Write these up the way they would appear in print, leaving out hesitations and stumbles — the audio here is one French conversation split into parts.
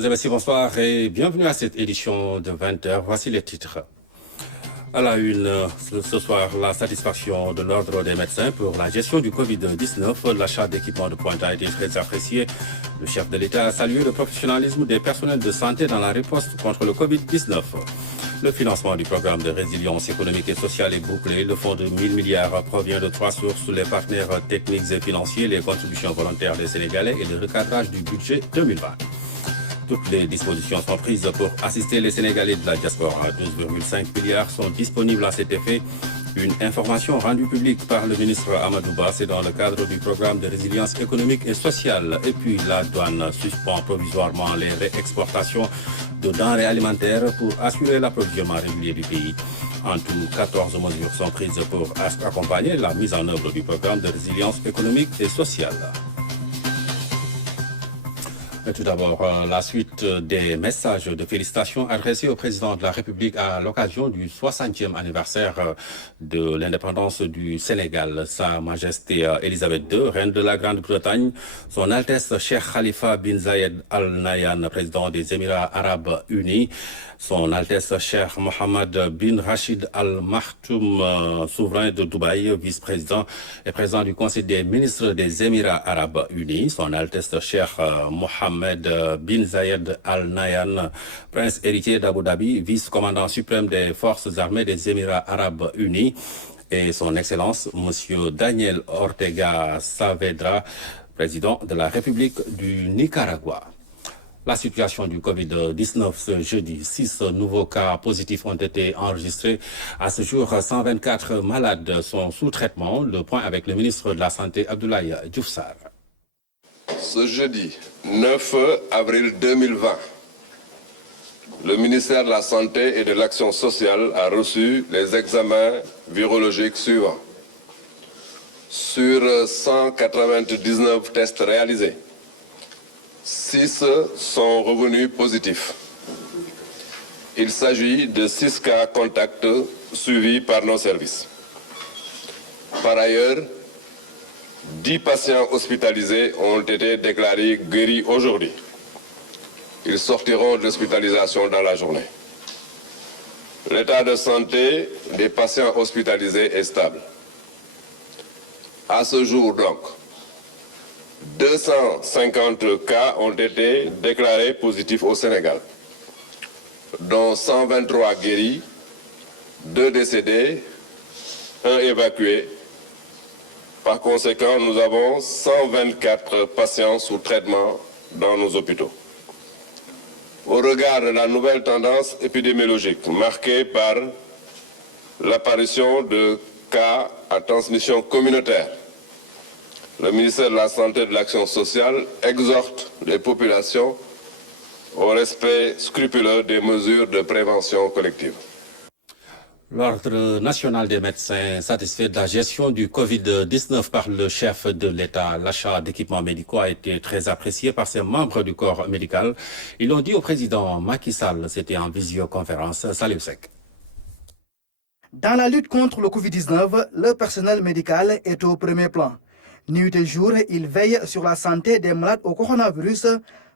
Mesdames et messieurs, bonsoir et bienvenue à cette édition de 20h. Voici les titres. À la une, ce soir, la satisfaction de l'Ordre des médecins pour la gestion du Covid-19. L'achat d'équipements de pointe a été très apprécié. Le chef de l'État a salué le professionnalisme des personnels de santé dans la riposte contre le Covid-19. Le financement du programme de résilience économique et sociale est bouclé. Le fonds de 1000 milliards provient de 3 sources, les partenaires techniques et financiers, les contributions volontaires des Sénégalais et le recadrage du budget 2020. Toutes les dispositions sont prises pour assister les Sénégalais de la diaspora. 12,5 milliards sont disponibles à cet effet. Une information rendue publique par le ministre Amadou Ba, c'est dans le cadre du programme de résilience économique et sociale. Et puis la douane suspend provisoirement les réexportations de denrées alimentaires pour assurer l'approvisionnement régulier du pays. En tout, 14 mesures sont prises pour accompagner la mise en œuvre du programme de résilience économique et sociale. Tout d'abord, la suite des messages de félicitations adressés au président de la République à l'occasion du 60e anniversaire de l'indépendance du Sénégal. Sa Majesté Elisabeth II, reine de la Grande-Bretagne, son Altesse Cheikh Khalifa bin Zayed Al Nahyan, président des Émirats Arabes Unis, son Altesse Cheikh Mohammed bin Rachid Al Maktoum, souverain de Dubaï, vice-président et président du Conseil des ministres des Émirats Arabes Unis, son Altesse Cheikh Mohammed bin Zayed Al Nahyan, prince héritier d'Abu Dhabi, vice-commandant suprême des forces armées des Émirats Arabes Unis, et son Excellence Monsieur Daniel Ortega Saavedra, président de la République du Nicaragua. La situation du Covid-19 ce jeudi, 6 nouveaux cas positifs ont été enregistrés. À ce jour, 124 malades sont sous traitement. Le point avec le ministre de la Santé, Abdoulaye Diouf Sarr. Ce jeudi 9 avril 2020, le ministère de la Santé et de l'Action sociale a reçu les examens virologiques suivants. Sur 199 tests réalisés, 6 sont revenus positifs. Il s'agit de 6 cas contacts suivis par nos services. Par ailleurs, 10 patients hospitalisés ont été déclarés guéris aujourd'hui. Ils sortiront de l'hospitalisation dans la journée. L'état de santé des patients hospitalisés est stable. À ce jour donc, 250 cas ont été déclarés positifs au Sénégal, dont 123 guéris, 2 décédés, 1 évacué. Par conséquent, nous avons 124 patients sous traitement dans nos hôpitaux. Au regard de la nouvelle tendance épidémiologique marquée par l'apparition de cas à transmission communautaire, le ministère de la Santé et de l'Action sociale exhorte les populations au respect scrupuleux des mesures de prévention collective. L'Ordre national des médecins satisfait de la gestion du Covid-19 par le chef de l'État. L'achat d'équipements médicaux a été très apprécié par ses membres du corps médical. Ils l'ont dit au président Macky Sall, c'était en visioconférence. Salut Sek. Dans la lutte contre le Covid-19, le personnel médical est au premier plan. Nuit et jour, il veille sur la santé des malades au coronavirus.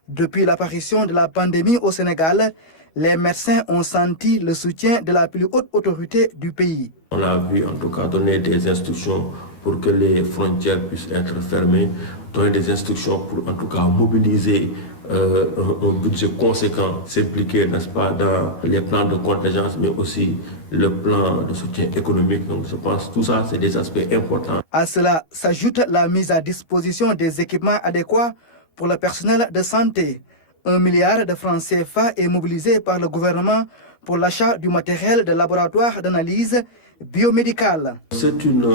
Depuis l'apparition de la pandémie au Sénégal, les médecins ont senti le soutien de la plus haute autorité du pays. On a vu en tout cas donner des instructions pour que les frontières puissent être fermées, donner des instructions pour en tout cas mobiliser un budget conséquent, s'impliquer, n'est-ce pas, dans les plans de contingence, mais aussi le plan de soutien économique. Donc je pense que tout ça, c'est des aspects importants. À cela s'ajoute la mise à disposition des équipements adéquats pour le personnel de santé. 1 milliard de francs CFA est mobilisé par le gouvernement pour l'achat du matériel de laboratoire d'analyse biomédicale. C'est une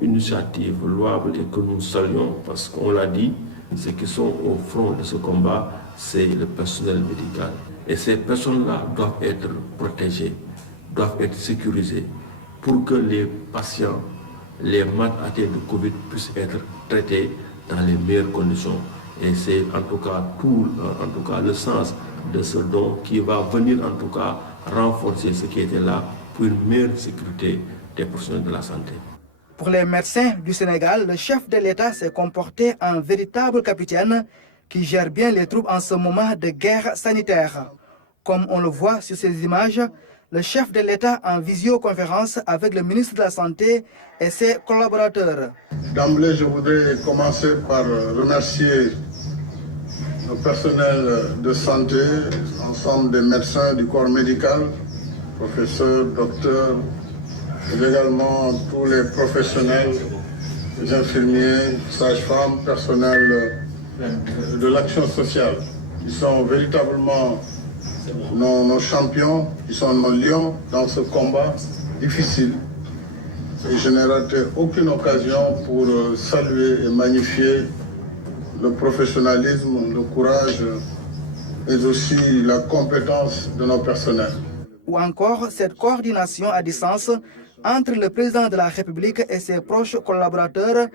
initiative louable et que nous saluons parce qu'on l'a dit, ceux qui sont au front de ce combat, c'est le personnel médical. Et ces personnes-là doivent être protégées, doivent être sécurisées pour que les patients, les malades atteints de Covid puissent être traités dans les meilleures conditions. Et c'est en tout cas le sens de ce don qui va venir en tout cas renforcer ce qui était là pour une meilleure sécurité des professionnels de la santé. Pour les médecins du Sénégal, le chef de l'État s'est comporté en véritable capitaine, qui gère bien les troupes en ce moment de guerre sanitaire. Comme on le voit sur ces images, le chef de l'État en visioconférence avec le ministre de la Santé et ses collaborateurs. D'emblée, je voudrais commencer par remercier le personnel de santé, l'ensemble des médecins du corps médical, professeurs, docteurs, et également tous les professionnels, les infirmiers, sages-femmes, personnel de l'action sociale, qui sont véritablement nos champions, qui sont nos lions dans ce combat difficile. Et je n'ai raté aucune occasion pour saluer et magnifier le professionnalisme, le courage et aussi la compétence de nos personnels. Ou encore cette coordination à distance entre le président de la République et ses proches collaborateurs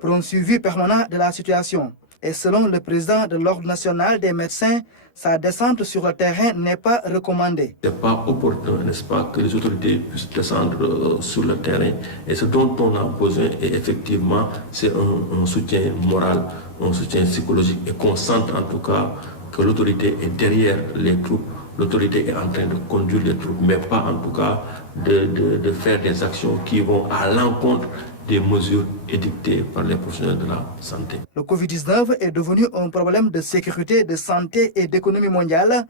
pour un suivi permanent de la situation. Et selon le président de l'Ordre national des médecins, sa descente sur le terrain n'est pas recommandée. Ce n'est pas opportun, n'est-ce pas, que les autorités puissent descendre sur le terrain. Et ce dont on a besoin, et effectivement, c'est un soutien moral, un soutien psychologique, et qu'on sente en tout cas que l'autorité est derrière les troupes. L'autorité est en train de conduire les troupes, mais pas en tout cas de faire des actions qui vont à l'encontre des mesures édictées par les professionnels de la santé. Le Covid-19 est devenu un problème de sécurité, de santé et d'économie mondiale.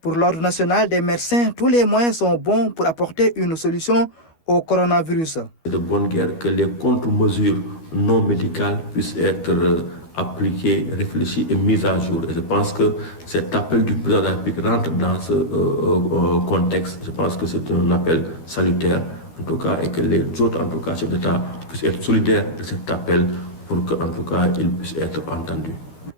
Pour l'Ordre national des médecins, tous les moyens sont bons pour apporter une solution au coronavirus. C'est de bonne guerre que les contre-mesures non médicales puissent être appliquées, réfléchies et mises à jour. Et je pense que cet appel du président de la République rentre dans ce contexte. Je pense que c'est un appel salutaire, en tout cas, et que les autres, en tout cas, chefs d'État puissent être solidaires de cet appel pour qu'en tout cas, il puisse être entendu.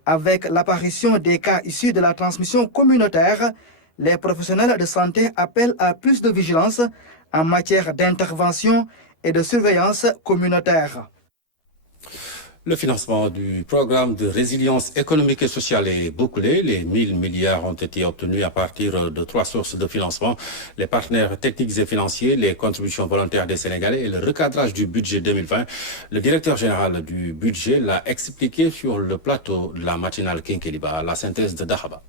Avec l'apparition des cas issus de la transmission communautaire, les professionnels de santé appellent à plus de vigilance en matière d'intervention et de surveillance communautaire. Le financement du programme de résilience économique et sociale est bouclé. Les 1000 milliards ont été obtenus à partir de 3 sources de financement. Les partenaires techniques et financiers, les contributions volontaires des Sénégalais et le recadrage du budget 2020. Le directeur général du budget l'a expliqué sur le plateau de la matinale Kinkeliba, la synthèse de Dahaba.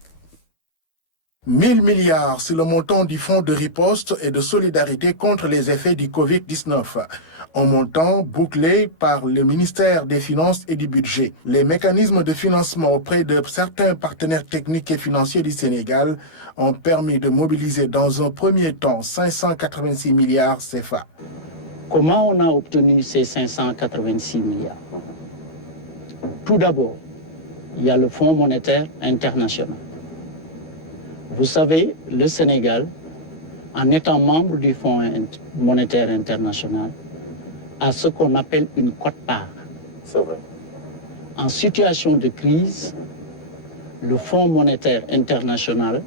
1000 milliards, c'est le montant du fonds de riposte et de solidarité contre les effets du Covid-19. Un montant bouclé par le ministère des Finances et du Budget. Les mécanismes de financement auprès de certains partenaires techniques et financiers du Sénégal ont permis de mobiliser dans un premier temps 586 milliards CFA. Comment on a obtenu ces 586 milliards? Tout d'abord, il y a le Fonds monétaire international. Vous savez, le Sénégal, en étant membre du Fonds monétaire international, a ce qu'on appelle une quote-part. C'est vrai. En situation de crise, le Fonds monétaire international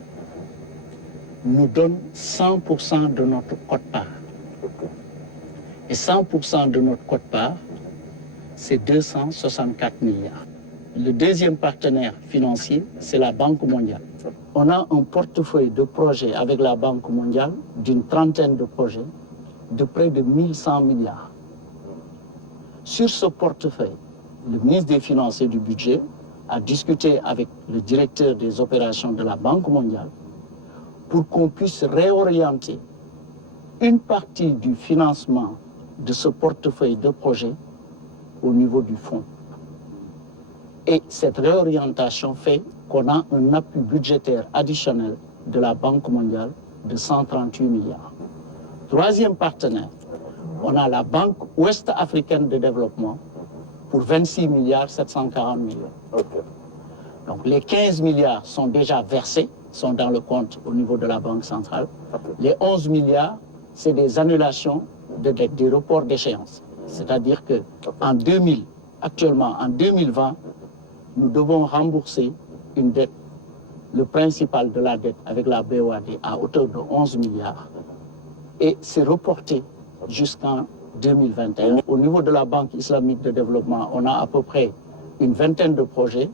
nous donne 100% de notre quote-part. Et 100% de notre quote-part, c'est 264 milliards. Le deuxième partenaire financier, c'est la Banque mondiale. On a un portefeuille de projets avec la Banque mondiale d'une trentaine de projets de près de 1100 milliards. Sur ce portefeuille, le ministre des Finances et du Budget a discuté avec le directeur des opérations de la Banque mondiale pour qu'on puisse réorienter une partie du financement de ce portefeuille de projets au niveau du fonds. Et cette réorientation fait qu'on a un appui budgétaire additionnel de la Banque mondiale de 138 milliards. Troisième partenaire, on a la Banque ouest-africaine de développement pour 26 milliards 740 millions. Okay. Donc les 15 milliards sont déjà versés, sont dans le compte au niveau de la Banque centrale. Okay. Les 11 milliards, c'est des annulations de dettes, des reports d'échéance. C'est-à-dire que actuellement en 2020, nous devons rembourser une dette, le principal de la dette avec la BOAD à hauteur de 11 milliards. Et c'est reporté jusqu'en 2021. Au niveau de la Banque islamique de développement, on a à peu près une vingtaine de projets.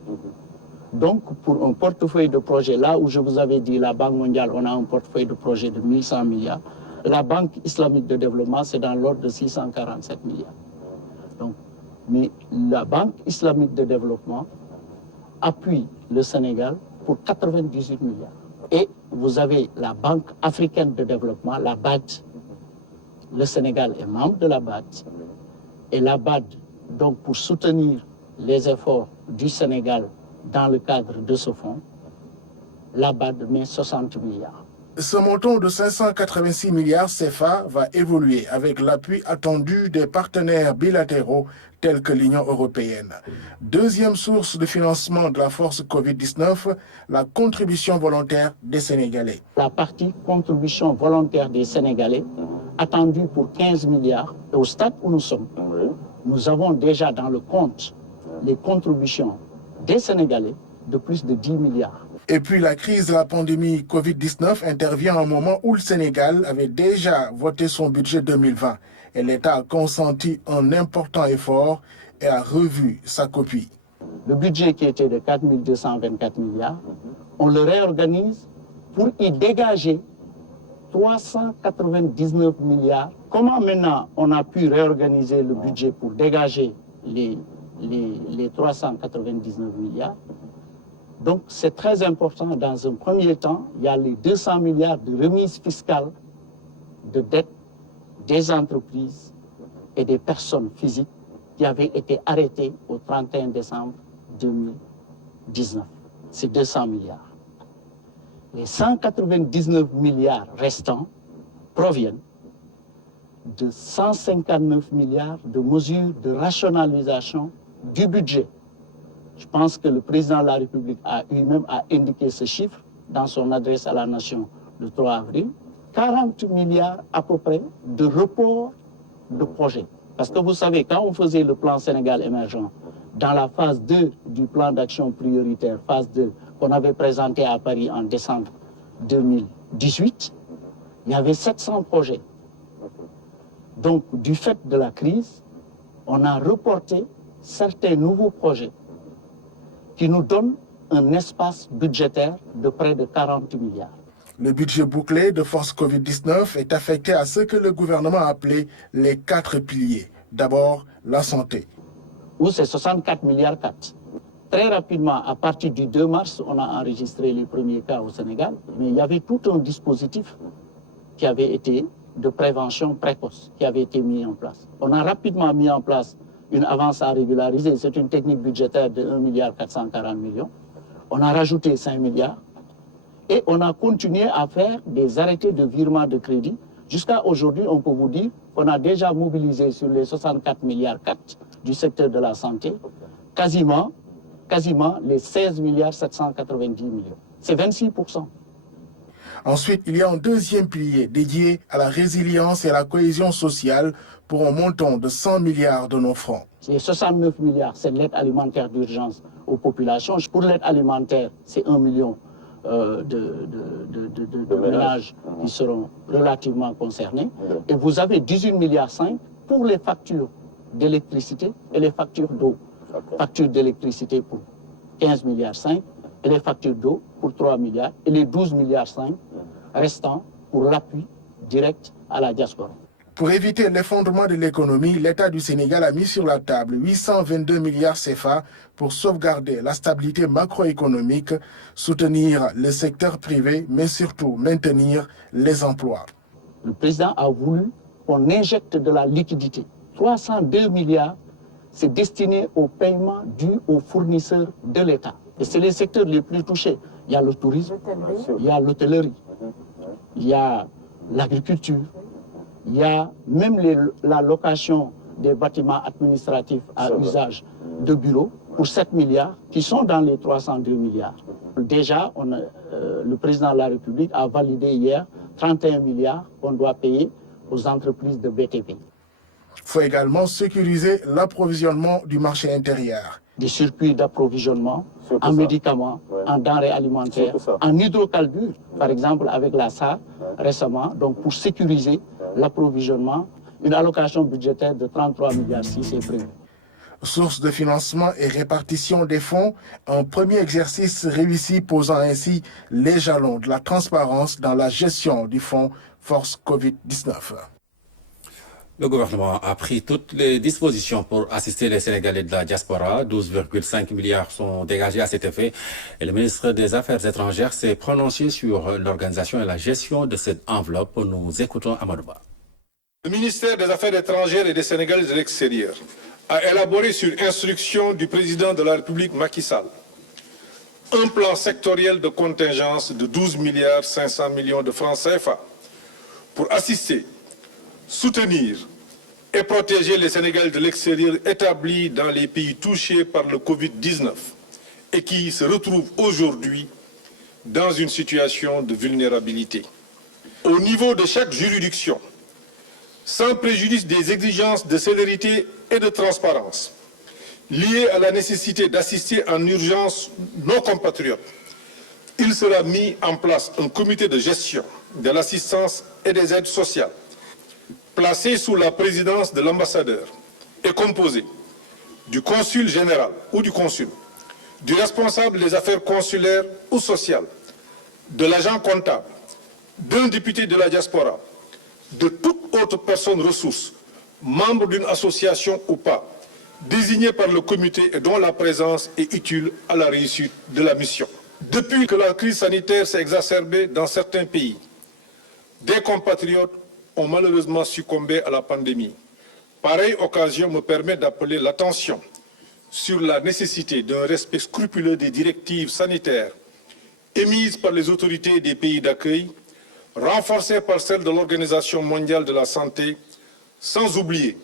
Donc, pour un portefeuille de projets, là où je vous avais dit, la Banque mondiale, on a un portefeuille de projets de 1100 milliards. La Banque islamique de développement, c'est dans l'ordre de 647 milliards. Donc, mais la Banque islamique de développement appuie le Sénégal pour 98 milliards. Et vous avez la Banque africaine de développement, la BAD. Le Sénégal est membre de la BAD. Et la BAD, donc pour soutenir les efforts du Sénégal dans le cadre de ce fonds, la BAD met 60 milliards. Ce montant de 586 milliards CFA va évoluer avec l'appui attendu des partenaires bilatéraux tels que l'Union européenne. Deuxième source de financement de la force Covid-19, la contribution volontaire des Sénégalais. La partie contribution volontaire des Sénégalais, attendue pour 15 milliards, et au stade où nous sommes, nous avons déjà dans le compte les contributions des Sénégalais de plus de 10 milliards. Et puis la crise de la pandémie Covid-19 intervient à un moment où le Sénégal avait déjà voté son budget 2020 et l'État a consenti un important effort et a revu sa copie. Le budget qui était de 4 224 milliards, on le réorganise pour y dégager 399 milliards. Comment maintenant on a pu réorganiser le budget pour dégager les 399 milliards? Donc c'est très important. Dans un premier temps, il y a les 200 milliards de remises fiscales de dettes des entreprises et des personnes physiques qui avaient été arrêtées au 31 décembre 2019. C'est 200 milliards. Les 199 milliards restants proviennent de 159 milliards de mesures de rationalisation du budget. Je pense que le président de la République a lui-même indiqué ce chiffre dans son adresse à la nation le 3 avril. 40 milliards à peu près de report de projets. Parce que vous savez, quand on faisait le plan Sénégal émergent, dans la phase 2 du plan d'action prioritaire, phase 2, qu'on avait présenté à Paris en décembre 2018, il y avait 700 projets. Donc, du fait de la crise, on a reporté certains nouveaux projets qui nous donnent un espace budgétaire de près de 40 milliards. Le budget bouclé de force Covid-19 est affecté à ce que le gouvernement a appelé les 4 piliers. D'abord, la santé. Où c'est 64 milliards 4. Très rapidement, à partir du 2 mars, on a enregistré les premiers cas au Sénégal. Mais il y avait tout un dispositif qui avait été de prévention précoce, qui avait été mis en place. On a rapidement mis en place une avance à régulariser. C'est une technique budgétaire de 1 milliard 440 millions. On a rajouté 5 milliards. Et on a continué à faire des arrêtés de virement de crédit. Jusqu'à aujourd'hui, on peut vous dire qu'on a déjà mobilisé sur les 64 milliards 4 du secteur de la santé, quasiment les 16 milliards 790 millions. C'est 26%. Ensuite, il y a un deuxième pilier dédié à la résilience et à la cohésion sociale pour un montant de 100 milliards de nos francs. Les 69 milliards, c'est l'aide alimentaire d'urgence aux populations. Pour l'aide alimentaire, c'est 1 million de ménages qui seront relativement concernés. Et vous avez 18 milliards 5 pour les factures d'électricité et les factures d'eau. Factures d'électricité pour 15 milliards 5 et les factures d'eau pour 3 milliards et les 12 milliards 5 restants pour l'appui direct à la diaspora. Pour éviter l'effondrement de l'économie, l'État du Sénégal a mis sur la table 822 milliards CFA pour sauvegarder la stabilité macroéconomique, soutenir le secteur privé, mais surtout maintenir les emplois. Le président a voulu qu'on injecte de la liquidité. 302 milliards, c'est destiné au paiement dû aux fournisseurs de l'État. Et c'est les secteurs les plus touchés. Il y a le tourisme, il y a l'hôtellerie, il y a l'agriculture, il y a même la location des bâtiments administratifs à usage de bureaux pour 7 milliards qui sont dans les 302 milliards. Déjà, le président de la République a validé hier 31 milliards qu'on doit payer aux entreprises de BTP. Il faut également sécuriser l'approvisionnement du marché intérieur. Des circuits d'approvisionnement en médicaments, en denrées alimentaires, en hydrocarbures, par exemple avec la SAR récemment, donc pour sécuriser l'approvisionnement, une allocation budgétaire de 33 milliards 6 est prévue. Source de financement et répartition des fonds, un premier exercice réussi posant ainsi les jalons de la transparence dans la gestion du fonds Force Covid-19. Le gouvernement a pris toutes les dispositions pour assister les Sénégalais de la diaspora. 12,5 milliards sont dégagés à cet effet. Et le ministre des Affaires étrangères s'est prononcé sur l'organisation et la gestion de cette enveloppe. Nous écoutons Amadou Ba. Le ministère des Affaires étrangères et des Sénégalais de l'extérieur a élaboré sur instruction du président de la République Macky Sall un plan sectoriel de contingence de 12 milliards 500 millions de francs CFA pour assister, soutenir et protéger les Sénégalais de l'extérieur établis dans les pays touchés par le Covid-19 et qui se retrouvent aujourd'hui dans une situation de vulnérabilité. Au niveau de chaque juridiction, sans préjudice des exigences de célérité et de transparence liées à la nécessité d'assister en urgence nos compatriotes, il sera mis en place un comité de gestion de l'assistance et des aides sociales placé sous la présidence de l'ambassadeur et composé du consul général ou du consul, du responsable des affaires consulaires ou sociales, de l'agent comptable, d'un député de la diaspora, de toute autre personne ressource, membre d'une association ou pas, désignée par le comité et dont la présence est utile à la réussite de la mission. Depuis que la crise sanitaire s'est exacerbée dans certains pays, des compatriotes ont malheureusement succombé à la pandémie. Pareille occasion me permet d'appeler l'attention sur la nécessité d'un respect scrupuleux des directives sanitaires émises par les autorités des pays d'accueil, renforcées par celles de l'Organisation mondiale de la santé, sans oublier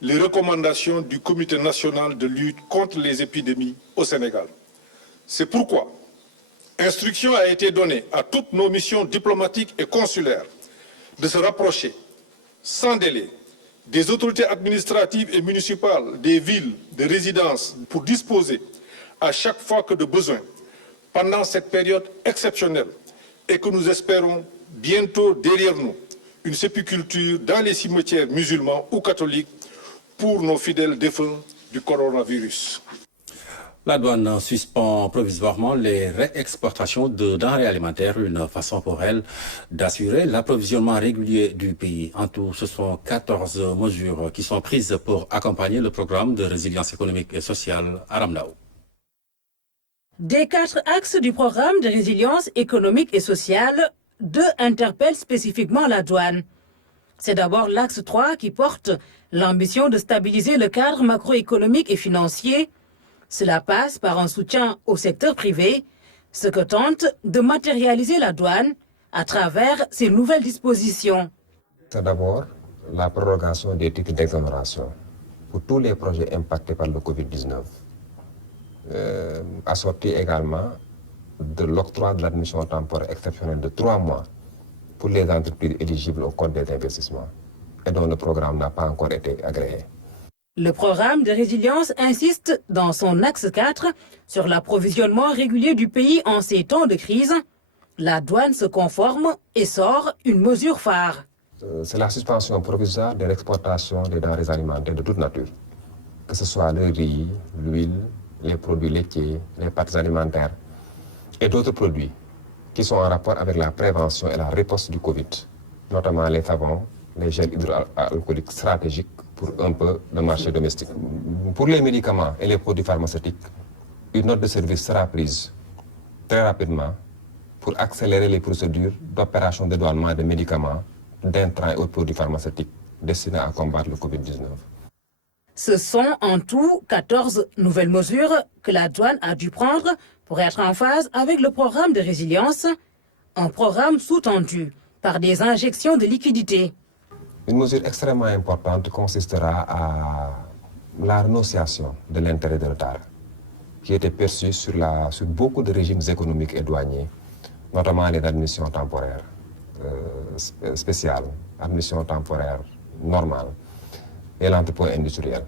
les recommandations du Comité national de lutte contre les épidémies au Sénégal. C'est pourquoi instruction a été donnée à toutes nos missions diplomatiques et consulaires de se rapprocher sans délai des autorités administratives et municipales des villes de résidence pour disposer à chaque fois que de besoin pendant cette période exceptionnelle et que nous espérons bientôt derrière nous une sépulture dans les cimetières musulmans ou catholiques pour nos fidèles défunts du coronavirus. La douane suspend provisoirement les réexportations de denrées alimentaires, une façon pour elle d'assurer l'approvisionnement régulier du pays. En tout, ce sont 14 mesures qui sont prises pour accompagner le programme de résilience économique et sociale à Ramdao. Des 4 axes du programme de résilience économique et sociale, 2 interpellent spécifiquement la douane. C'est d'abord l'axe 3 qui porte l'ambition de stabiliser le cadre macroéconomique et financier. Cela passe par un soutien au secteur privé, ce que tente de matérialiser la douane à travers ces nouvelles dispositions. C'est d'abord la prorogation des titres d'exonération pour tous les projets impactés par le Covid-19, assorti également de l'octroi de l'admission temporaire exceptionnelle de 3 mois pour les entreprises éligibles au Code des investissements et dont le programme n'a pas encore été agréé. Le programme de résilience insiste dans son axe 4 sur l'approvisionnement régulier du pays en ces temps de crise. La douane se conforme et sort une mesure phare. C'est la suspension provisoire de l'exportation des denrées alimentaires de toute nature, que ce soit le riz, l'huile, les produits laitiers, les pâtes alimentaires et d'autres produits qui sont en rapport avec la prévention et la riposte du Covid, notamment les savons, les gels hydroalcooliques stratégiques pour un peu le marché domestique. Pour les médicaments et les produits pharmaceutiques, une note de service sera prise très rapidement pour accélérer les procédures d'opération de dédouanement des médicaments, d'intrants et autres produits pharmaceutiques destinés à combattre le Covid-19. Ce sont en tout 14 nouvelles mesures que la douane a dû prendre pour être en phase avec le programme de résilience, un programme sous-tendu par des injections de liquidités. Une mesure extrêmement importante consistera à la renonciation de l'intérêt de retard qui était perçu sur beaucoup de régimes économiques et douaniers, notamment les admissions temporaires spéciales, admissions temporaires normales et l'entrepôt industriel.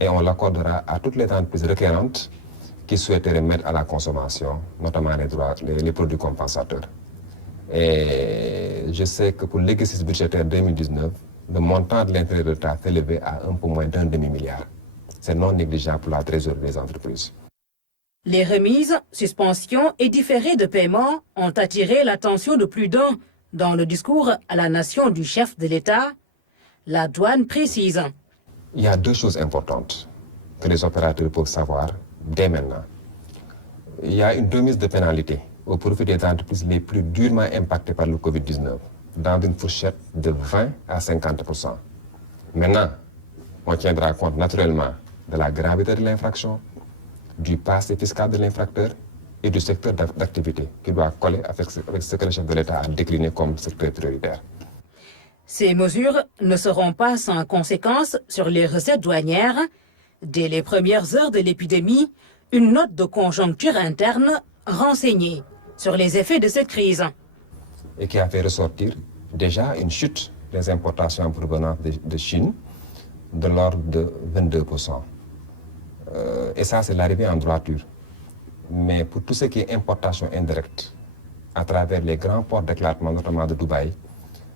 Et on l'accordera à toutes les entreprises requérantes qui souhaiteraient mettre à la consommation, notamment les produits compensateurs. Et je sais que pour l'exercice budgétaire 2019, le montant de l'intérêt de retard s'est élevé à un peu moins d'un demi-milliard. C'est non négligeable pour la trésorerie des entreprises. Les remises, suspensions et différés de paiement ont attiré l'attention de plus d'un dans le discours à la nation du chef de l'État. La douane précise. Il y a deux choses importantes que les opérateurs peuvent savoir dès maintenant. Il y a une remise de pénalité au profit des entreprises les plus durement impactées par le Covid-19, dans une fourchette de 20 à 50%. Maintenant, on tiendra compte naturellement de la gravité de l'infraction, du passé fiscal de l'infracteur et du secteur d'activité qui doit coller avec ce que le chef de l'État a décliné comme secteur prioritaire. Ces mesures ne seront pas sans conséquences sur les recettes douanières. Dès les premières heures de l'épidémie, une note de conjoncture interne renseignée sur les effets de cette crise. Et qui a fait ressortir déjà une chute des importations en provenance de Chine de l'ordre de 22%. Et ça, c'est l'arrivée en droiture. Mais pour tout ce qui est importation indirecte, à travers les grands ports d'éclatement, notamment de Dubaï,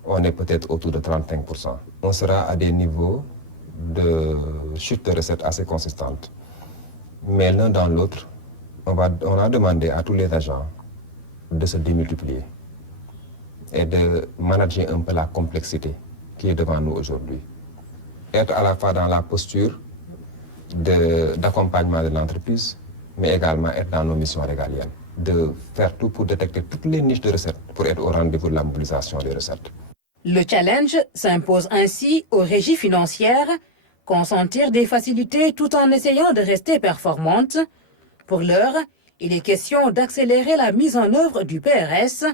on est peut-être autour de 35%. On sera à des niveaux de chute de recettes assez consistantes. Mais l'un dans l'autre, on a demandé à tous les agents de se démultiplier et de manager un peu la complexité qui est devant nous aujourd'hui. Être à la fois dans la posture d'accompagnement de l'entreprise, mais également être dans nos missions régaliennes, de faire tout pour détecter toutes les niches de recettes, pour être au rendez-vous de la mobilisation des recettes. Le challenge s'impose ainsi aux régies financières, consentir des facilités tout en essayant de rester performantes. Pour l'heure, il est question d'accélérer la mise en œuvre du PRS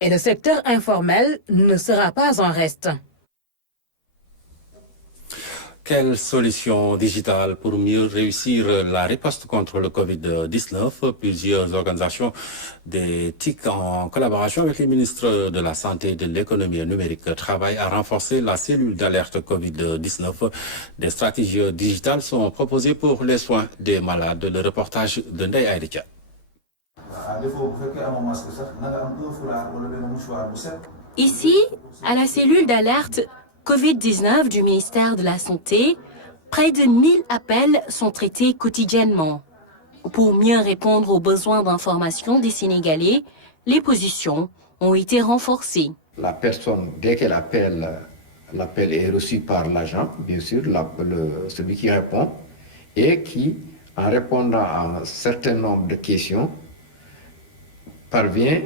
et le secteur informel ne sera pas en reste. Quelle solution digitale pour mieux réussir la riposte contre le Covid-19? Plusieurs organisations des TIC en collaboration avec les ministres de la Santé et de l'Économie numérique travaillent à renforcer la cellule d'alerte Covid-19. Des stratégies digitales sont proposées pour les soins des malades. Le reportage de Ndeye Aïdja. Ici, à la cellule d'alerte Covid-19 du ministère de la Santé, près de 1000 appels sont traités quotidiennement. Pour mieux répondre aux besoins d'information des Sénégalais, les positions ont été renforcées. La personne, dès qu'elle appelle, l'appel est reçu par l'agent, bien sûr, celui qui répond, et qui, en répondant à un certain nombre de questions, parvient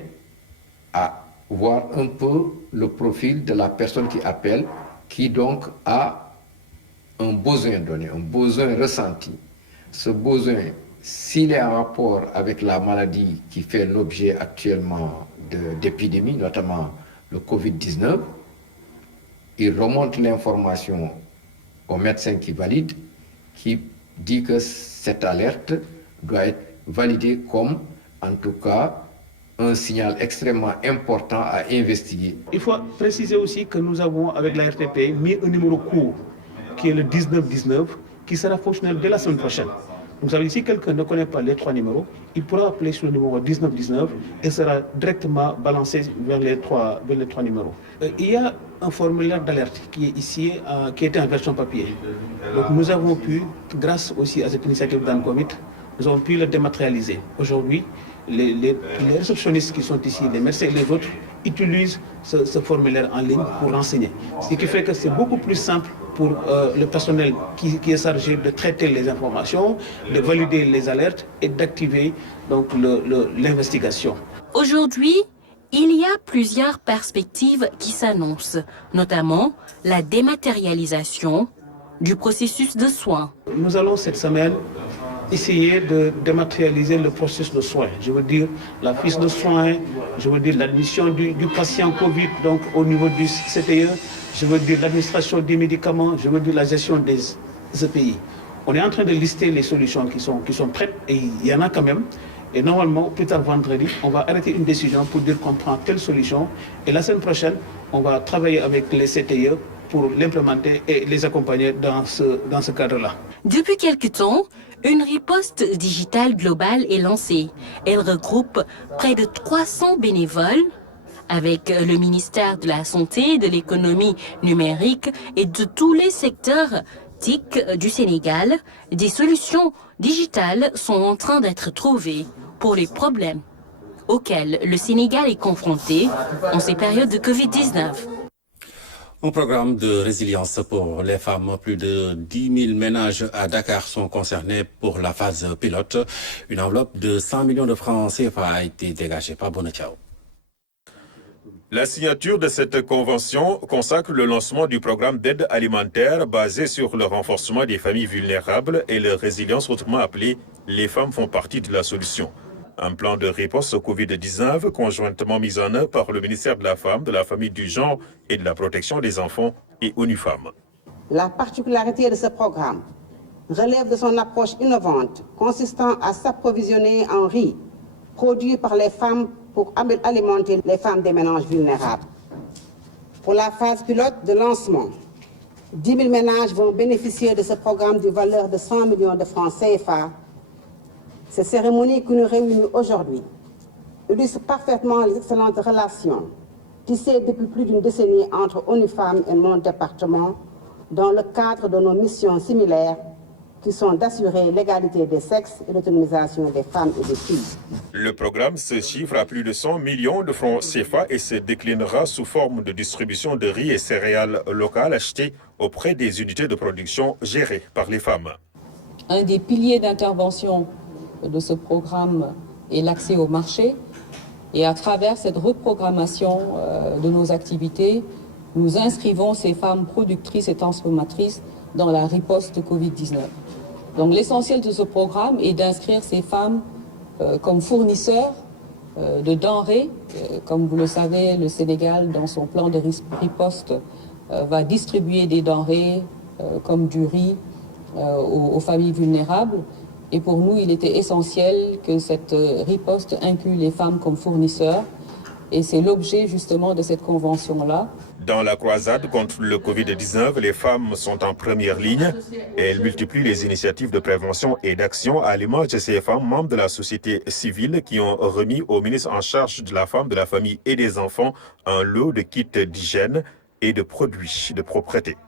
à voir un peu le profil de la personne qui appelle, qui donc a un besoin donné, un besoin ressenti. Ce besoin, s'il est en rapport avec la maladie qui fait l'objet actuellement d'épidémie, notamment le Covid-19, il remonte l'information au médecin qui valide, qui dit que cette alerte doit être validée comme, en tout cas, un signal extrêmement important à investiguer. Il faut préciser aussi que nous avons, avec la RTP, mis un numéro court, qui est le 1919, qui sera fonctionnel dès la semaine prochaine. Donc ça veut dire que si quelqu'un ne connaît pas les trois numéros, il pourra appeler sur le numéro 1919 et sera directement balancé vers les trois numéros. Il y a un formulaire d'alerte qui est ici, qui était en version papier. Donc nous avons pu, grâce aussi à cette initiative d'Ancomit, nous avons pu le dématérialiser. Aujourd'hui, les réceptionnistes qui sont ici, les médecins et les autres, utilisent ce formulaire en ligne pour renseigner. Ce qui fait que c'est beaucoup plus simple pour le personnel qui est chargé de traiter les informations, de valider les alertes et d'activer donc l'investigation. Aujourd'hui, il y a plusieurs perspectives qui s'annoncent, notamment la dématérialisation du processus de soins. Nous allons cette semaine essayer de dématérialiser le processus de soins. Je veux dire la fiche de soins, je veux dire l'admission du patient Covid donc au niveau du CTE, je veux dire l'administration des médicaments, je veux dire la gestion des EPI. On est en train de lister les solutions qui sont prêtes et il y en a quand même. Et normalement, plus tard vendredi, on va arrêter une décision pour dire qu'on prend telle solution. Et la semaine prochaine, on va travailler avec les CTE pour l'implémenter et les accompagner dans ce cadre-là. Depuis quelque temps, une riposte digitale globale est lancée. Elle regroupe près de 300 bénévoles avec le ministère de la Santé, de l'Économie numérique et de tous les secteurs TIC du Sénégal. Des solutions digitales sont en train d'être trouvées pour les problèmes auxquels le Sénégal est confronté en ces périodes de Covid-19. Un programme de résilience pour les femmes. Plus de 10 000 ménages à Dakar sont concernés pour la phase pilote. Une enveloppe de 100 millions de francs CFA a été dégagée par Bonachao. La signature de cette convention consacre le lancement du programme d'aide alimentaire basé sur le renforcement des familles vulnérables et leur résilience, autrement appelé « Les femmes font partie de la solution ». Un plan de riposte au Covid-19 conjointement mis en œuvre par le ministère de la Femme, de la Famille, du Genre et de la Protection des Enfants et ONU Femmes. La particularité de ce programme relève de son approche innovante consistant à s'approvisionner en riz produit par les femmes pour alimenter les femmes des ménages vulnérables. Pour la phase pilote de lancement, 10 000 ménages vont bénéficier de ce programme d'une valeur de 100 millions de francs CFA. Cette cérémonie qui nous réunit aujourd'hui illustre parfaitement les excellentes relations tissées depuis plus d'une décennie entre ONU Femmes et mon département dans le cadre de nos missions similaires qui sont d'assurer l'égalité des sexes et l'autonomisation des femmes et des filles. Le programme se chiffre à plus de 100 millions de francs CFA et se déclinera sous forme de distribution de riz et céréales locales achetées auprès des unités de production gérées par les femmes. Un des piliers d'intervention de ce programme est l'accès au marché. Et à travers cette reprogrammation de nos activités, nous inscrivons ces femmes productrices et transformatrices dans la riposte Covid-19. Donc l'essentiel de ce programme est d'inscrire ces femmes comme fournisseurs de denrées. Comme vous le savez, le Sénégal, dans son plan de riposte, va distribuer des denrées comme du riz aux familles vulnérables. Et pour nous, il était essentiel que cette riposte inclue les femmes comme fournisseurs. Et c'est l'objet justement de cette convention-là. Dans la croisade contre le Covid-19, les femmes sont en première ligne et elles multiplient les initiatives de prévention et d'action à l'image de ces femmes membres de la société civile qui ont remis au ministre en charge de la femme, de la famille et des enfants un lot de kits d'hygiène et de produits de propreté.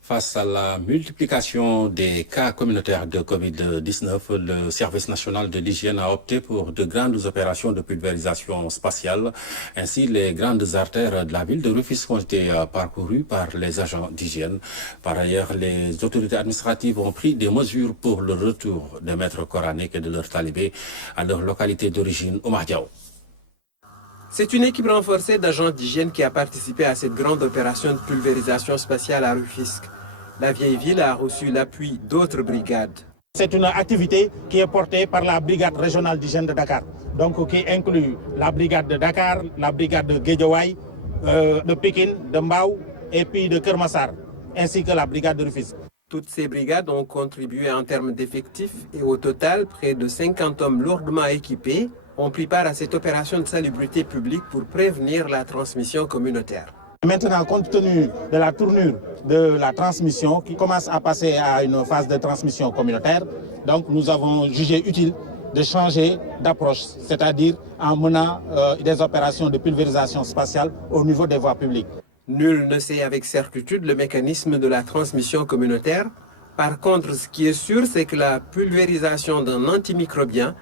Face à la multiplication des cas communautaires de Covid-19, le Service national de l'hygiène a opté pour de grandes opérations de pulvérisation spatiale. Ainsi, les grandes artères de la ville de Rufisque ont été parcourues par les agents d'hygiène. Par ailleurs, les autorités administratives ont pris des mesures pour le retour des maîtres coraniques et de leurs talibés à leur localité d'origine, Omar Diaw. C'est une équipe renforcée d'agents d'hygiène qui a participé à cette grande opération de pulvérisation spatiale à Rufisque. La vieille ville a reçu l'appui d'autres brigades. C'est une activité qui est portée par la brigade régionale d'hygiène de Dakar, donc qui inclut la brigade de Dakar, la brigade de Guédiawaye, de Pékin, de Mbao et puis de Kermassar, ainsi que la brigade de Rufisque. Toutes ces brigades ont contribué en termes d'effectifs et au total, près de 50 hommes lourdement équipés ont pris part à cette opération de salubrité publique pour prévenir la transmission communautaire. Maintenant, compte tenu de la tournure de la transmission qui commence à passer à une phase de transmission communautaire, donc nous avons jugé utile de changer d'approche, c'est-à-dire en menant des opérations de pulvérisation spatiale au niveau des voies publiques. Nul ne sait avec certitude le mécanisme de la transmission communautaire. Par contre, ce qui est sûr, c'est que la pulvérisation d'un antimicrobien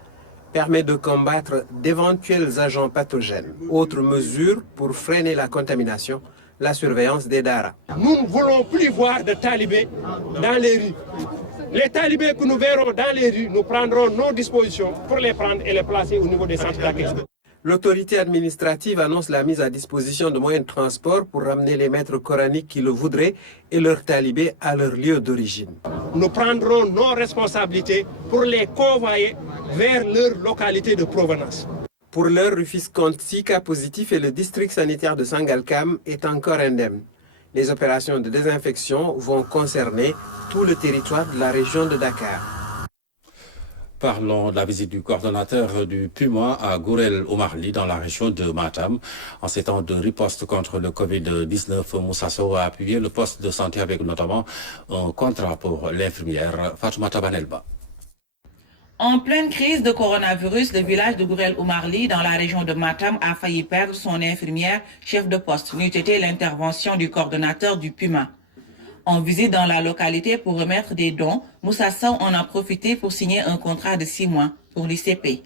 permet de combattre d'éventuels agents pathogènes. Autre mesure pour freiner la contamination, la surveillance des daras. Nous ne voulons plus voir de talibés dans les rues. Les talibés que nous verrons dans les rues, nous prendrons nos dispositions pour les prendre et les placer au niveau des centres d'accueil. L'autorité administrative annonce la mise à disposition de moyens de transport pour ramener les maîtres coraniques qui le voudraient et leurs talibés à leur lieu d'origine. Nous prendrons nos responsabilités pour les convoyer vers leur localité de provenance. Pour l'heure, Rufisque compte 6 cas positifs et le district sanitaire de Sangalkam est encore indemne. Les opérations de désinfection vont concerner tout le territoire de la région de Dakar. Parlons de la visite du coordonnateur du Puma à Gourel Oumarli dans la région de Matam. En ces temps de riposte contre le Covid-19, Moussa Sow a appuyé le poste de santé avec notamment un contrat pour l'infirmière Fatoumata Banelba. En pleine crise de coronavirus, le village de Gourel Oumarli dans la région de Matam a failli perdre son infirmière chef de poste. N'eût été l'intervention du coordonnateur du Puma. En visite dans la localité pour remettre des dons, Moussa Sow en a profité pour signer un contrat de 6 mois pour l'ICP.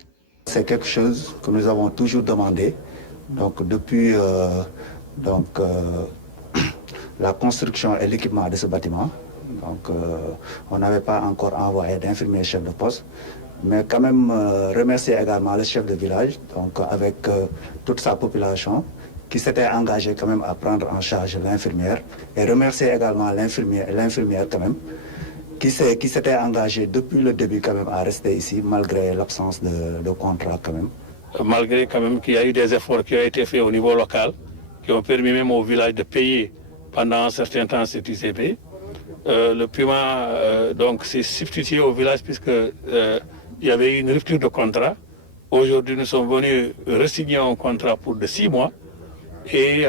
C'est quelque chose que nous avons toujours demandé. Donc depuis la construction et l'équipement de ce bâtiment. Donc, on n'avait pas encore envoyé d'infirmiers chefs de poste. Mais quand même, remercier également le chef de village, donc avec toute sa population, qui s'était engagé quand même à prendre en charge l'infirmière. Et remercier également l'infirmière quand même, qui s'était engagée depuis le début quand même à rester ici, malgré l'absence de contrat quand même. Malgré quand même qu'il y a eu des efforts qui ont été faits au niveau local, qui ont permis même au village de payer pendant un certain temps cet ICP. Le Puma donc s'est substitué au village puisque il y avait eu une rupture de contrat. Aujourd'hui, nous sommes venus re-signer un contrat pour de 6 mois. Et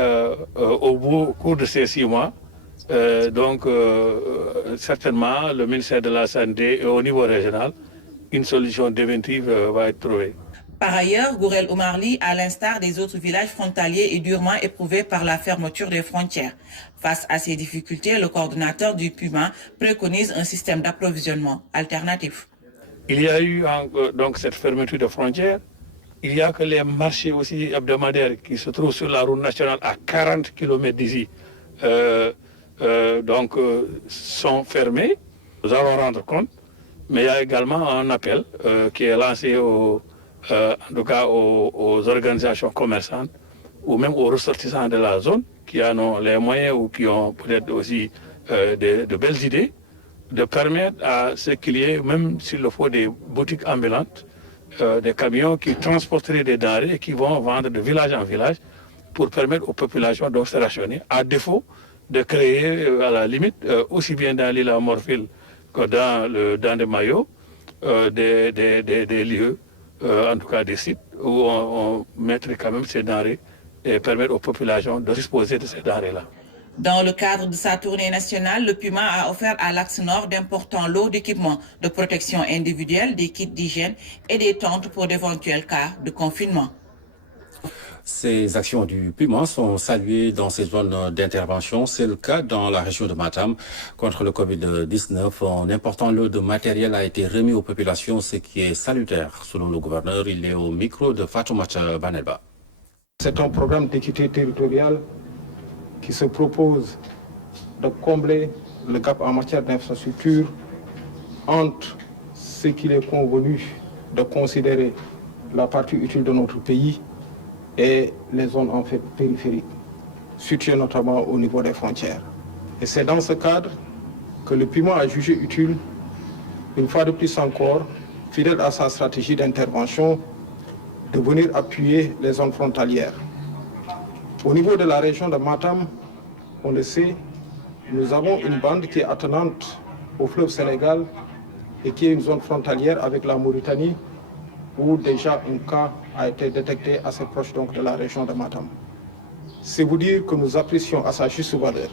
au cours de ces 6 mois, certainement, le ministère de la Santé et au niveau régional, une solution définitive va être trouvée. Par ailleurs, Gourel Oumarli, à l'instar des autres villages frontaliers, est durement éprouvé par la fermeture des frontières. Face à ces difficultés, le coordonnateur du Puma préconise un système d'approvisionnement alternatif. Il y a eu donc cette fermeture de frontières. Il y a que les marchés aussi hebdomadaires qui se trouvent sur la route nationale à 40 km d'ici sont fermés. Nous allons rendre compte. Mais il y a également un appel qui est lancé en tout cas aux organisations commerçantes ou même aux ressortissants de la zone qui en ont les moyens ou qui ont peut-être aussi de belles idées, de permettre à ce qu'il y ait, même s'il le faut, des boutiques ambulantes, des camions qui transporteraient des denrées et qui vont vendre de village en village pour permettre aux populations de se rationner, à défaut de créer, à la limite, aussi bien dans l'île à Morphil que dans des maillots, des lieux, en tout cas des sites où on mettrait quand même ces denrées et permettre aux populations de disposer de ces denrées-là. Dans le cadre de sa tournée nationale, le Puma a offert à l'Axe Nord d'importants lots d'équipements de protection individuelle, des kits d'hygiène et des tentes pour d'éventuels cas de confinement. Ces actions du Puma sont saluées dans ces zones d'intervention. C'est le cas dans la région de Matam. Contre le Covid-19, un important lot de matériel a été remis aux populations, ce qui est salutaire. Selon le gouverneur, il est au micro de Fatoumata Banelba. C'est un programme d'équité territoriale qui se propose de combler le gap en matière d'infrastructure entre ce qu'il est convenu de considérer la partie utile de notre pays et les zones en fait périphériques, situées notamment au niveau des frontières. Et c'est dans ce cadre que le Puma a jugé utile, une fois de plus encore, fidèle à sa stratégie d'intervention, de venir appuyer les zones frontalières. Au niveau de la région de Matam, on le sait, nous avons une bande qui est attenante au fleuve Sénégal et qui est une zone frontalière avec la Mauritanie, où déjà un cas a été détecté assez proche donc de la région de Matam. C'est vous dire que nous apprécions à sa juste valeur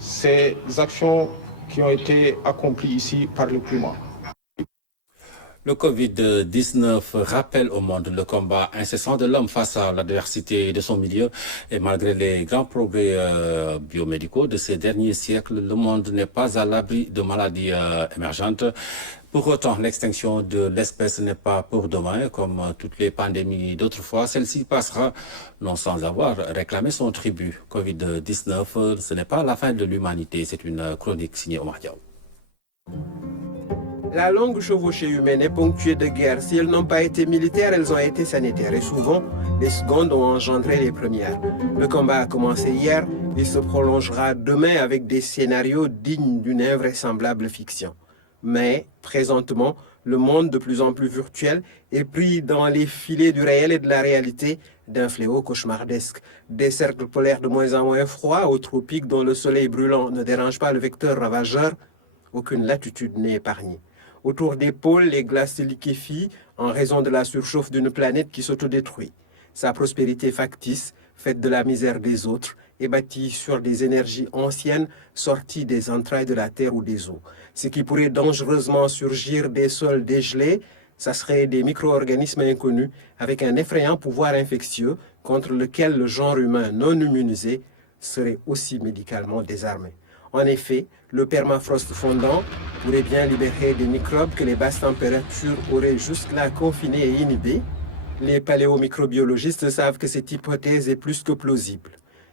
ces actions qui ont été accomplies ici par le Puma. Le Covid-19 rappelle au monde le combat incessant de l'homme face à l'adversité de son milieu. Et malgré les grands progrès biomédicaux de ces derniers siècles, le monde n'est pas à l'abri de maladies émergentes. Pour autant, l'extinction de l'espèce n'est pas pour demain. Comme toutes les pandémies d'autrefois, celle-ci passera non sans avoir réclamé son tribut. Covid-19, ce n'est pas la fin de l'humanité. C'est une chronique signée Omar Diaw. La longue chevauchée humaine est ponctuée de guerres. Si elles n'ont pas été militaires, elles ont été sanitaires. Et souvent, les secondes ont engendré les premières. Le combat a commencé hier. Il se prolongera demain avec des scénarios dignes d'une invraisemblable fiction. Mais, présentement, le monde de plus en plus virtuel est pris dans les filets du réel et de la réalité d'un fléau cauchemardesque. Des cercles polaires de moins en moins froids aux tropiques dont le soleil brûlant ne dérange pas le vecteur ravageur. Aucune latitude n'est épargnée. Autour des pôles, les glaces se liquéfient en raison de la surchauffe d'une planète qui s'autodétruit. Sa prospérité factice, faite de la misère des autres, est bâtie sur des énergies anciennes sorties des entrailles de la terre ou des eaux. Ce qui pourrait dangereusement surgir des sols dégelés, ça serait des micro-organismes inconnus avec un effrayant pouvoir infectieux contre lequel le genre humain non immunisé serait aussi médicalement désarmé. En effet, le permafrost fondant pourrait bien libérer des microbes que les basses températures auraient jusque-là confinés et inhibés. Les paléomicrobiologistes savent que cette hypothèse est plus que plausible.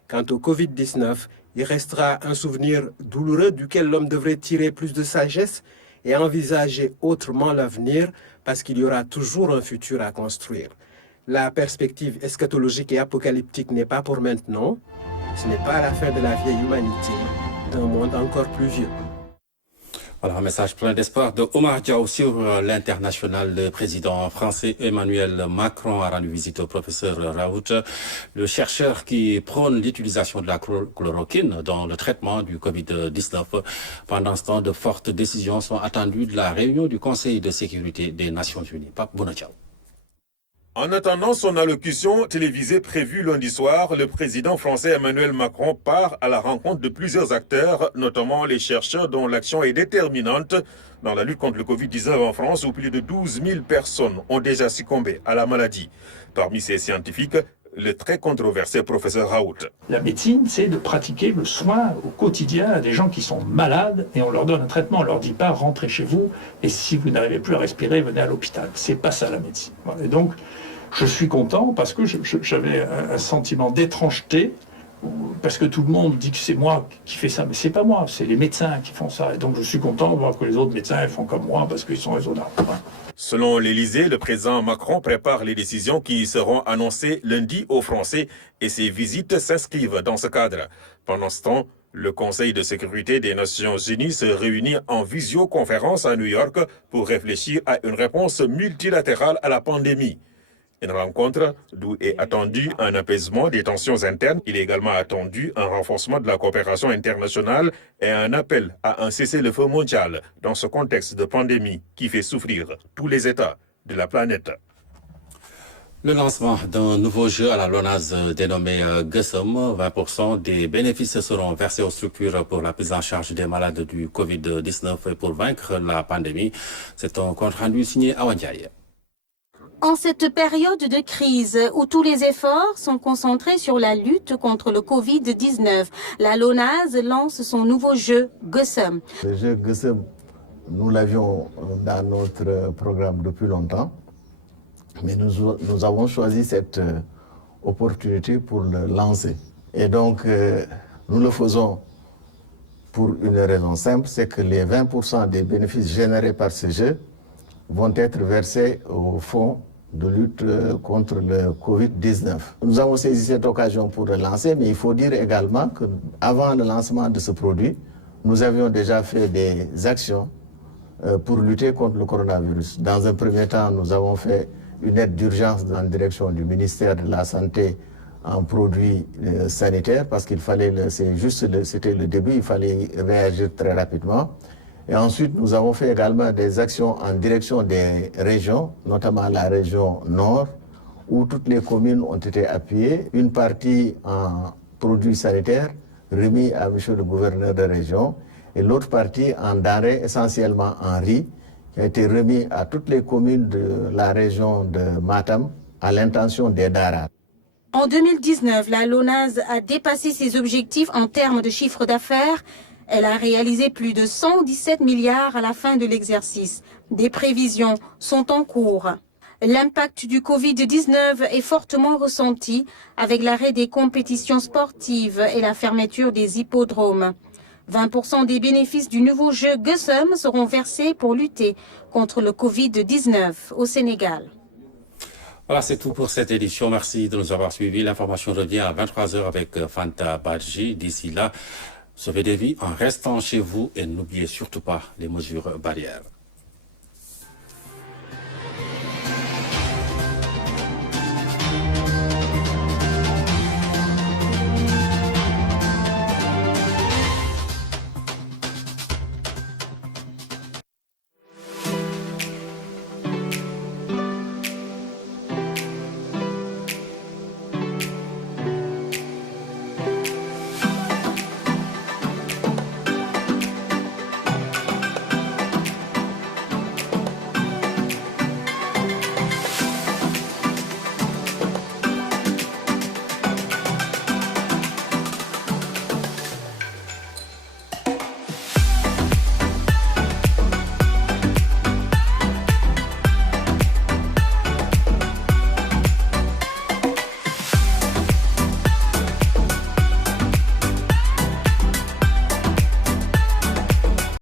Quant au Covid-19, Il restera un souvenir douloureux duquel l'homme devrait tirer plus de sagesse et envisager autrement l'avenir parce qu'il y aura toujours un futur à construire. La perspective eschatologique et apocalyptique n'est pas pour maintenant. Ce n'est pas la fin de la vieille humanité, d'un monde encore plus vieux. Voilà un message plein d'espoir de Omar Diaw sur l'international. Le président français Emmanuel Macron a rendu visite au professeur Raoult, le chercheur qui prône l'utilisation de la chloroquine dans le traitement du Covid-19. Pendant ce temps, de fortes décisions sont attendues de la réunion du Conseil de sécurité des Nations Unies. Pape Bouna Diaw. En attendant son allocution télévisée prévue lundi soir, le président français Emmanuel Macron part à la rencontre de plusieurs acteurs, notamment les chercheurs dont l'action est déterminante dans la lutte contre le Covid-19 en France, où plus de 12 000 personnes ont déjà succombé à la maladie. Parmi ces scientifiques, le très controversé professeur Raoult. La médecine, c'est de pratiquer le soin au quotidien à des gens qui sont malades et on leur donne un traitement. On leur dit pas rentrez chez vous et si vous n'arrivez plus à respirer, venez à l'hôpital. C'est pas ça la médecine. Voilà. Et donc, je suis content parce que j'avais un sentiment d'étrangeté parce que tout le monde dit que c'est moi qui fais ça, mais c'est pas moi, c'est les médecins qui font ça. Et donc, je suis content de voir que les autres médecins font comme moi parce qu'ils sont raisonnables. Voilà. Selon l'Élysée, le président Macron prépare les décisions qui seront annoncées lundi aux Français et ses visites s'inscrivent dans ce cadre. Pendant ce temps, le Conseil de sécurité des Nations Unies se réunit en visioconférence à New York pour réfléchir à une réponse multilatérale à la pandémie. Une rencontre d'où est attendu un apaisement des tensions internes. Il est également attendu un renforcement de la coopération internationale et un appel à un cessez-le-feu mondial dans ce contexte de pandémie qui fait souffrir tous les États de la planète. Le lancement d'un nouveau jeu à la LONASE dénommé GUSUM, 20% des bénéfices seront versés aux structures pour la prise en charge des malades du Covid-19 et pour vaincre la pandémie. C'est un compte rendu signé à Wandiaï. En cette période de crise où tous les efforts sont concentrés sur la lutte contre le Covid-19, la LONASE lance son nouveau jeu GUSUM. Le jeu GUSUM, nous l'avions dans notre programme depuis longtemps, mais nous avons choisi cette opportunité pour le lancer. Et donc, nous le faisons pour une raison simple, c'est que les 20% des bénéfices générés par ce jeu vont être versés au fonds de lutte contre le Covid-19. Nous avons saisi cette occasion pour le lancer, mais il faut dire également qu'avant le lancement de ce produit, nous avions déjà fait des actions pour lutter contre le coronavirus. Dans un premier temps, nous avons fait une aide d'urgence en direction du ministère de la Santé en produits sanitaires, parce qu'il fallait, c'était le début, il fallait réagir très rapidement. Et ensuite, nous avons fait également des actions en direction des régions, notamment la région Nord, où toutes les communes ont été appuyées. Une partie en produits sanitaires remis à monsieur le gouverneur de région et l'autre partie en denrées, essentiellement en riz, qui a été remis à toutes les communes de la région de Matam à l'intention des Dara. En 2019, la LONASE a dépassé ses objectifs en termes de chiffre d'affaires. Elle a réalisé plus de 117 milliards à la fin de l'exercice. Des prévisions sont en cours. L'impact du Covid-19 est fortement ressenti avec l'arrêt des compétitions sportives et la fermeture des hippodromes. 20% des bénéfices du nouveau jeu GUSUM seront versés pour lutter contre le Covid-19 au Sénégal. Voilà, c'est tout pour cette édition. Merci de nous avoir suivis. L'information revient à 23h avec Fanta Badji. D'ici là, sauvez des vies en restant chez vous et n'oubliez surtout pas les mesures barrières.